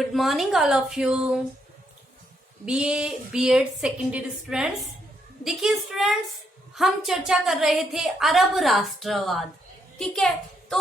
Good morning all of you BA BEd secondary students. देखिए students, हम चर्चा कर रहे थे अरब राष्ट्रवाद। ठीक है, तो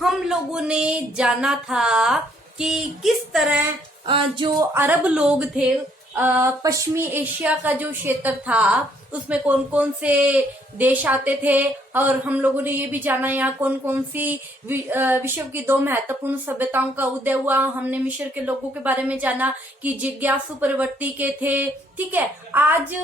हम लोगों ने जाना था कि किस तरह जो अरब लोग थे, पश्चिमी एशिया का जो क्षेत्र था उसमें कौन कौन से देश आते थे, और हम लोगों ने ये भी जाना यहाँ कौन कौन सी विश्व की दो महत्वपूर्ण सभ्यताओं का उदय हुआ। हमने मिस्र के लोगों के बारे में जाना कि जिज्ञासु प्रवृत्ति के थे। ठीक है, आज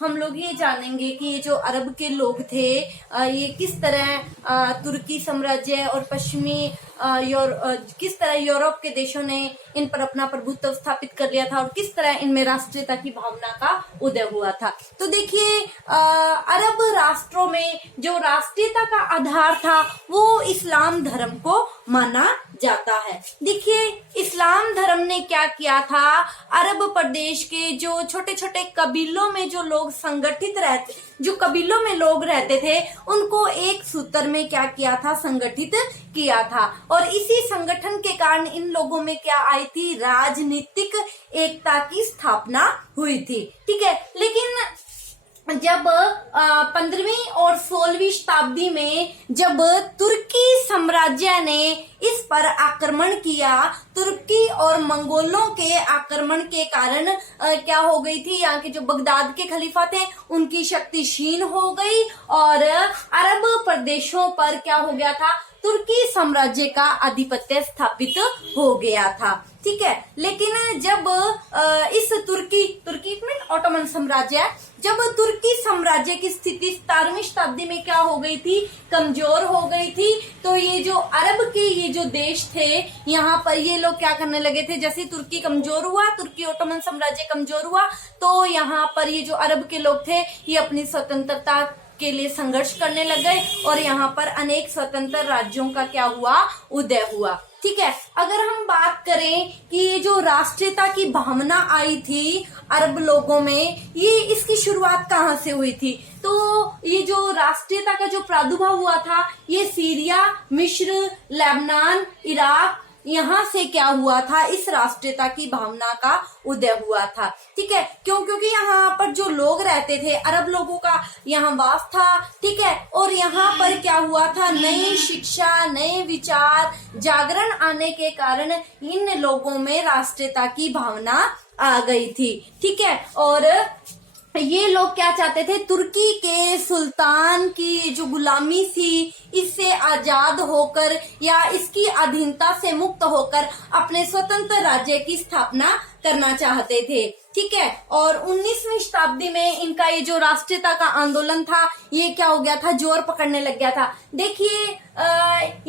हम लोग ये जानेंगे कि ये जो अरब के लोग थे ये किस तरह तुर्की साम्राज्य और पश्चिमी किस तरह यूरोप के देशों ने इन पर अपना प्रभुत्व स्थापित कर लिया था और किस तरह इनमें राष्ट्रीयता की भावना का उदय हुआ था। तो देखिए, अरब राष्ट्रों में जो राष्ट्रीयता का आधार था वो इस्लाम धर्म को माना जाता है। देखिए, इस्लाम धर्म ने क्या किया था, अरब प्रदेश के जो छोटे छोटे कबीलों में जो लोग संगठित रहते, जो कबीलों में लोग रहते थे, उनको एक सूत्र में क्या किया था, संगठित किया था। और इसी संगठन के कारण इन लोगों में क्या आई थी, राजनीतिक एकता की स्थापना हुई थी। ठीक है, लेकिन जब 15वीं और 16वीं शताब्दी में जब तुर्की साम्राज्य ने इस पर आक्रमण किया, तुर्की और मंगोलों के आक्रमण के कारण क्या हो गई थी, यहाँ के जो बगदाद के खलीफा थे उनकी शक्ति क्षीण हो गई और अरब प्रदेशों पर क्या हो गया था, तुर्की साम्राज्य का आधिपत्य स्थापित हो गया था। ठीक है, लेकिन जब इस तुर्की में ऑटोमन साम्राज्य, जब तुर्की साम्राज्य की स्थिति 17वीं शताब्दी में क्या हो गई थी, कमजोर हो गई थी, तो ये जो अरब के ये जो देश थे यहाँ पर ये लोग क्या करने लगे थे, जैसे तुर्की कमजोर हुआ, तुर्की ऑटोमन साम्राज्य कमजोर हुआ, तो यहाँ पर ये जो अरब के लोग थे ये अपनी स्वतंत्रता के लिए संघर्ष करने लग गए और यहाँ पर अनेक स्वतंत्र राज्यों का क्या हुआ, उदय हुआ। ठीक है, अगर हम बात करें कि ये जो राष्ट्रीयता की भावना आई थी अरब लोगों में, ये इसकी शुरुआत कहाँ से हुई थी, तो ये जो राष्ट्रीयता का जो प्रादुर्भाव हुआ था ये सीरिया, मिस्र, लेबनान, इराक, यहाँ से क्या हुआ था, इस राष्ट्रीयता की भावना का उदय हुआ था। ठीक है, क्योंकि यहाँ पर जो लोग रहते थे, अरब लोगों का यहाँ वास था। ठीक है, और यहाँ पर क्या हुआ था, नई शिक्षा, नए विचार, जागरण आने के कारण इन लोगों में राष्ट्रीयता की भावना आ गई थी। ठीक है, और ये लोग क्या चाहते थे, तुर्की के सुल्तान की जो गुलामी थी इससे आजाद होकर या इसकी अधीनता से मुक्त होकर अपने स्वतंत्र राज्य की स्थापना करना चाहते थे। ठीक है, और 19वीं शताब्दी में इनका ये जो राष्ट्रीयता का आंदोलन था ये क्या हो गया था, जोर पकड़ने लग गया था। देखिए,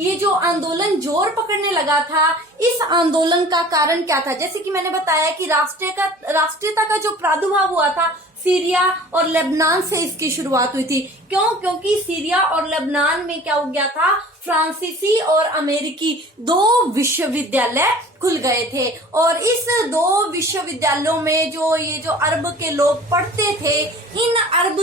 ये जो आंदोलन जोर पकड़ने लगा था, इस आंदोलन का कारण क्या था, जैसे कि मैंने बताया कि राष्ट्रीयता का जो प्रादुर्भाव हुआ था सीरिया और लेबनान से इसकी शुरुआत हुई थी। क्यों? क्योंकि सीरिया और लेबनान में क्या हो गया था, फ्रांसीसी और अमेरिकी दो विश्वविद्यालय खुल गए थे और इस दो विश्वविद्यालयों में जो ये जो अरब के लोग पढ़ते थे, इन अरब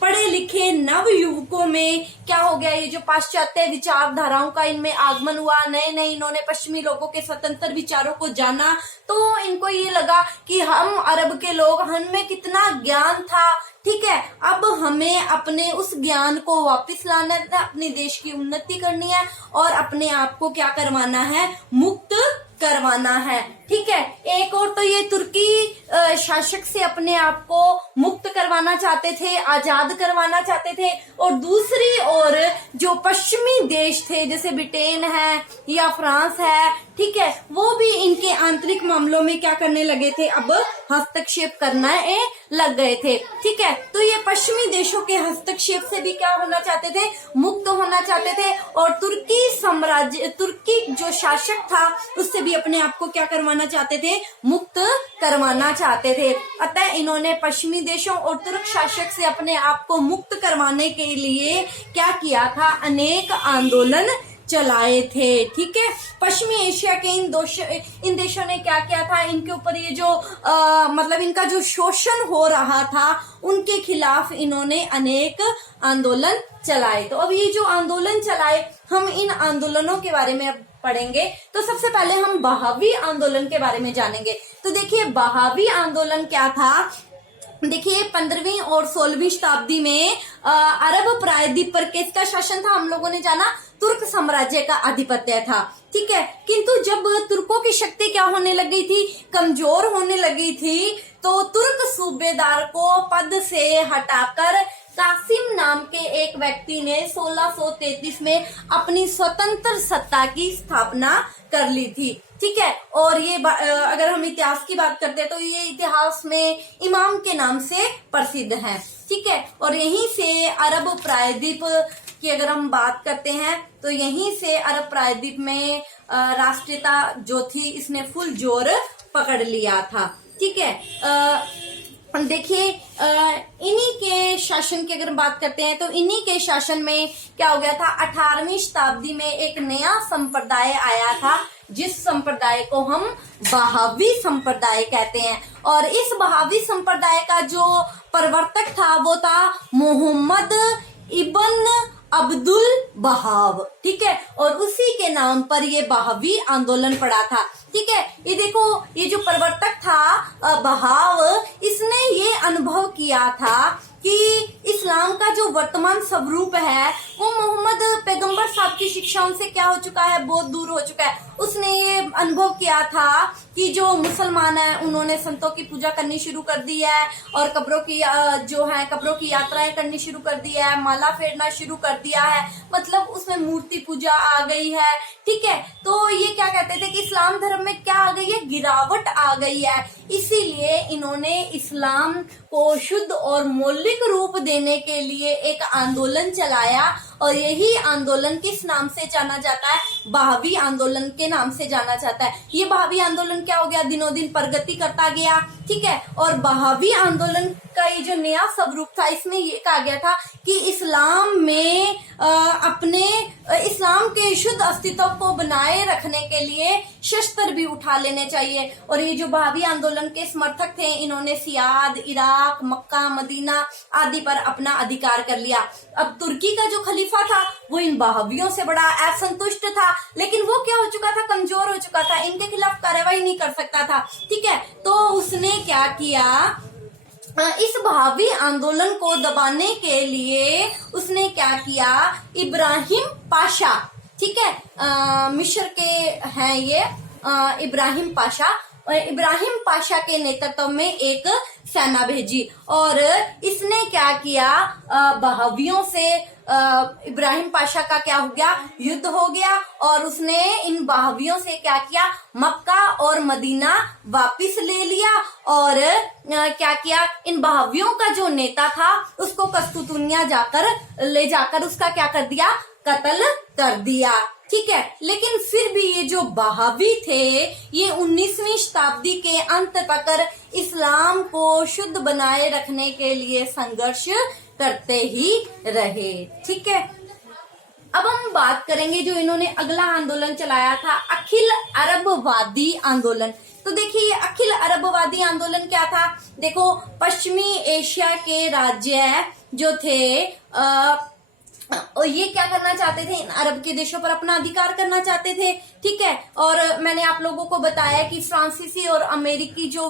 पढ़े लिखे नव युवकों में क्या हो गया, ये जो पाश्चात्य विचारधाराओं का इनमें आगमन हुआ, नए नए इन्होंने पश्चिमी लोगों के स्वतंत्र विचारों को जाना, तो इनको ये लगा कि हम अरब के लोग, हमें कितना ज्ञान था। ठीक है, अब हमें अपने उस ज्ञान को वापस लाना है, अपने देश की उन्नति करनी है और अपने आप को क्या करवाना है, मुक्त करवाना है। ठीक है, एक और तो ये तुर्की शासक से अपने आप को मुक्त करवाना चाहते थे, आजाद करवाना चाहते थे, और दूसरी ओर जो पश्चिमी देश थे जैसे ब्रिटेन है या फ्रांस है, ठीक है, वो भी इनके आंतरिक मामलों में क्या करने लगे थे, अब हस्तक्षेप करने लग गए थे। ठीक है, तो ये पश्चिमी देशों के हस्तक्षेप से भी क्या होना चाहते थे, मुक्त होना चाहते थे, और तुर्की साम्राज्य, तुर्की जो शासक था उससे भी अपने आप को क्या करवाना चाहते थे, मुक्त करवाना चाहते थे। अतः इन्होंने पश्चिमी देशों और तुर्क शासक से अपने आप को मुक्त करवाने के लिए क्या किया था, अनेक आंदोलन चलाए थे। ठीक है, पश्चिमी एशिया के इन देशों ने क्या किया था, इनके ऊपर ये जो मतलब इनका जो शोषण हो रहा था उनके खिलाफ इन्होंने अनेक आंदोलन चलाए। तो अब ये जो आंदोलन चलाए, हम इन आंदोलनों के बारे में पढ़ेंगे। तो सबसे पहले हम बहावी आंदोलन के बारे में जानेंगे। तो देखिए बहावी आंदोलन क्या था। देखिए 15वीं और 16वीं शताब्दी में अरब प्रायद्वीप पर किसका शासन था, हम लोगों ने जाना तुर्क साम्राज्य का आधिपत्य था। ठीक है, किंतु जब तुर्कों की शक्ति क्या होने लगी थी, कमजोर होने लगी थी, तो तुर्क सूबेदार को पद से हटाकर कासिम नाम के एक व्यक्ति ने 1633 में अपनी स्वतंत्र सत्ता की स्थापना कर ली थी। ठीक है, और ये अगर हम इतिहास की बात करते हैं तो ये इतिहास में इमाम के नाम से प्रसिद्ध है। ठीक है, और यहीं से अरब प्रायद्वीप की अगर हम बात करते हैं तो यहीं से अरब प्रायद्वीप में राष्ट्रीयता जो थी इसने फुल जोर पकड़ लिया था। ठीक है, देखिए इन्हीं के शासन की अगर बात करते हैं तो इन्हीं के शासन में क्या हो गया था, 18वीं शताब्दी में एक नया संप्रदाय आया था जिस संप्रदाय को हम बहावी संप्रदाय कहते हैं। और इस बहावी संप्रदाय का जो प्रवर्तक था वो था मोहम्मद इब्न अब्दुल बहाव। ठीक है, और उसी के नाम पर ये बहावी आंदोलन पड़ा था। ठीक है, ये देखो ये जो प्रवर्तक था बहाव, इसने ये अनुभव किया था कि इस्लाम का जो वर्तमान स्वरूप है वो मोहम्मद पैगंबर साहब की शिक्षाओं से क्या हो चुका है, बहुत दूर हो चुका है। उसने ये अनुभव किया था कि जो मुसलमान है उन्होंने संतों की पूजा करनी शुरू कर दी है और कब्रों की कब्रों की यात्राएं करनी शुरू कर दी है, माला फेरना शुरू कर दिया है, मतलब उसमें मूर्ति पूजा आ गई है। ठीक है, तो ये क्या कहते थे कि इस्लाम धर्म में क्या आ गई है, गिरावट आ गई है। इसीलिए इन्होंने इस्लाम को शुद्ध और मौलिक रूप देने के लिए एक आंदोलन चलाया और यही आंदोलन किस नाम से जाना जाता है, बहावी आंदोलन के नाम से जाना जाता है। ये बहावी आंदोलन क्या हो गया, दिनों दिन प्रगति करता गया। ठीक है, और बहावी आंदोलन का ये जो नया स्वरूप था इसमें ये कहा गया था कि इस्लाम में इस्लाम के शुद्ध अस्तित्व को बनाए रखने के लिए शस्त्र भी उठा लेने चाहिए। और ये जो बहावी आंदोलन के समर्थक थे इन्होंने सियाद, इराक, मक्का, मदीना आदि पर अपना अधिकार कर लिया। अब तुर्की का जो खलीफा था वो इन बहावियों से बड़ा असंतुष्ट था, लेकिन वो क्या हो चुका था, कमजोर हो चुका था, इनके खिलाफ कार्रवाई नहीं कर सकता था। ठीक है, तो उसने क्या किया, इस बहावी आंदोलन को दबाने के लिए उसने क्या किया, इब्राहिम पाशा, ठीक है, मिस्र के हैं ये इब्राहिम पाशा के नेतृत्व में एक सेना भेजी और इसने क्या किया, बहावियों से इब्राहिम पाशा का क्या हो गया, युद्ध हो गया और उसने इन बहावियों से क्या किया, मक्का और मदीना वापिस ले लिया और क्या किया, इन बहावियों का जो नेता था उसको कस्तूतुनिया ले जाकर उसका क्या कर दिया, कत्ल कर दिया। ठीक है, लेकिन फिर भी ये जो बहावी थे ये 19वीं शताब्दी के अंत तक इस्लाम को शुद्ध बनाए रखने के लिए संघर्ष करते ही रहे। ठीक है, अब हम बात करेंगे जो इन्होंने अगला आंदोलन चलाया था, अखिल अरबवादी आंदोलन। तो देखिए ये अखिल अरबवादी आंदोलन क्या था, देखो पश्चिमी एशिया के राज्य जो थे और ये क्या करना चाहते थे, इन अरब के देशों पर अपना अधिकार करना चाहते थे। ठीक है, और मैंने आप लोगों को बताया कि फ्रांसीसी और अमेरिकी जो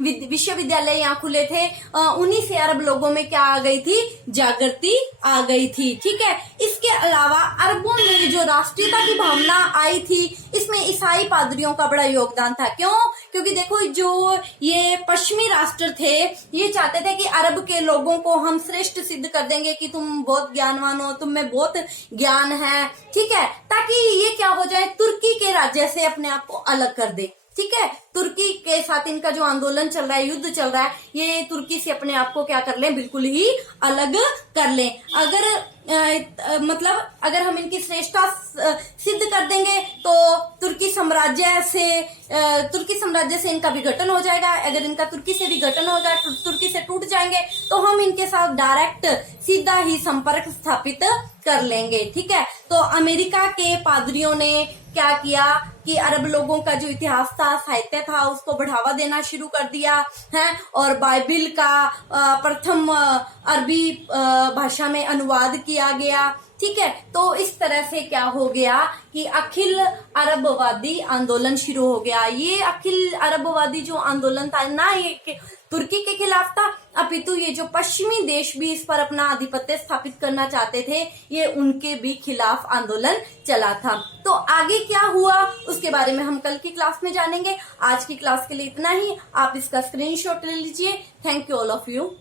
विश्वविद्यालय यहाँ खुले थे उन्हीं से अरब लोगों में क्या आ गई थी, जागृति आ गई थी। ठीक है, इसके अलावा अरबों में जो राष्ट्रीयता की भावना आई थी इसमें ईसाई पादरियों का बड़ा योगदान था। क्यों, क्योंकि देखो जो ये पश्चिमी राष्ट्र थे ये चाहते थे कि अरब के लोगों को हम श्रेष्ठ सिद्ध कर देंगे कि तुम बहुत ज्ञानवान हो, तुम में बहुत ज्ञान है। ठीक है, ताकि ये क्या हो जाए, तुर्की के राज्य से अपने आप को अलग कर दे। ठीक है, तुर्की के साथ इनका जो आंदोलन चल रहा है, युद्ध चल रहा है, ये तुर्की से अपने आप को क्या कर लें, बिल्कुल ही अलग कर लें। अगर मतलब अगर हम इनकी श्रेष्ठता सिद्ध कर देंगे तो तुर्की साम्राज्य से इनका विघटन हो जाएगा। अगर इनका तुर्की से विघटन होगा, तुर्की से टूट जाएंगे, तो हम इनके साथ डायरेक्ट सीधा ही संपर्क स्थापित कर लेंगे। ठीक है, तो अमेरिका के पादरियों ने क्या किया कि अरब लोगों का जो इतिहास था, साहित्य था, उसको बढ़ावा देना शुरू कर दिया है और बाइबिल का प्रथम अरबी भाषा में अनुवाद किया गया। ठीक है, तो इस तरह से क्या हो गया कि अखिल अरबवादी आंदोलन शुरू हो गया। ये अखिल अरबवादी जो आंदोलन था ना, ये तुर्की के खिलाफ था, अपितु ये जो पश्चिमी देश भी इस पर अपना आधिपत्य स्थापित करना चाहते थे, ये उनके भी खिलाफ आंदोलन चला था। तो आगे क्या हुआ उसके बारे में हम कल की क्लास में जानेंगे। आज की क्लास के लिए इतना ही। आप इसका स्क्रीनशॉट ले लीजिए। Thank you all of you.